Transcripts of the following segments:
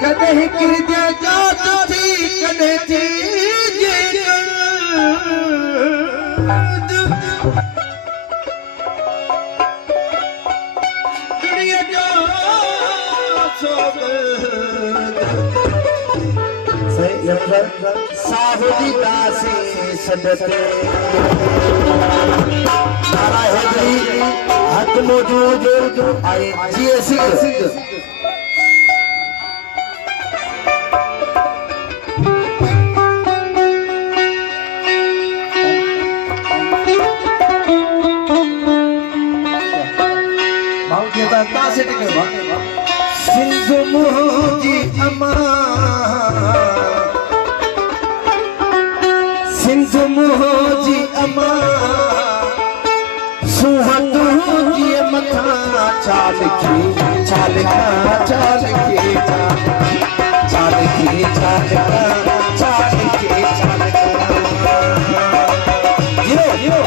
कदे किरजे जात थी कदे थी दुनिया जो साहुदी दासी सदते नारा हैदरी हक मौजूद आई जीएसी सिंध मुझी अमा सिंध मुझी अमा सुहत जी मथा चाल की चाल का चाल की चाल की चाल का चाल की चाल का यो यो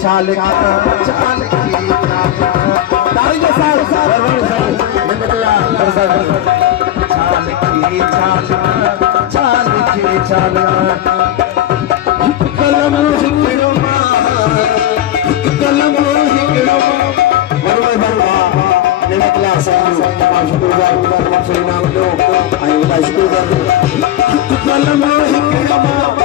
चाल चाल तारी के साथ चाल की चाल कलम हिकड़ो कलम हिकड़ो क्लास नाम दो कलम हिकड़ो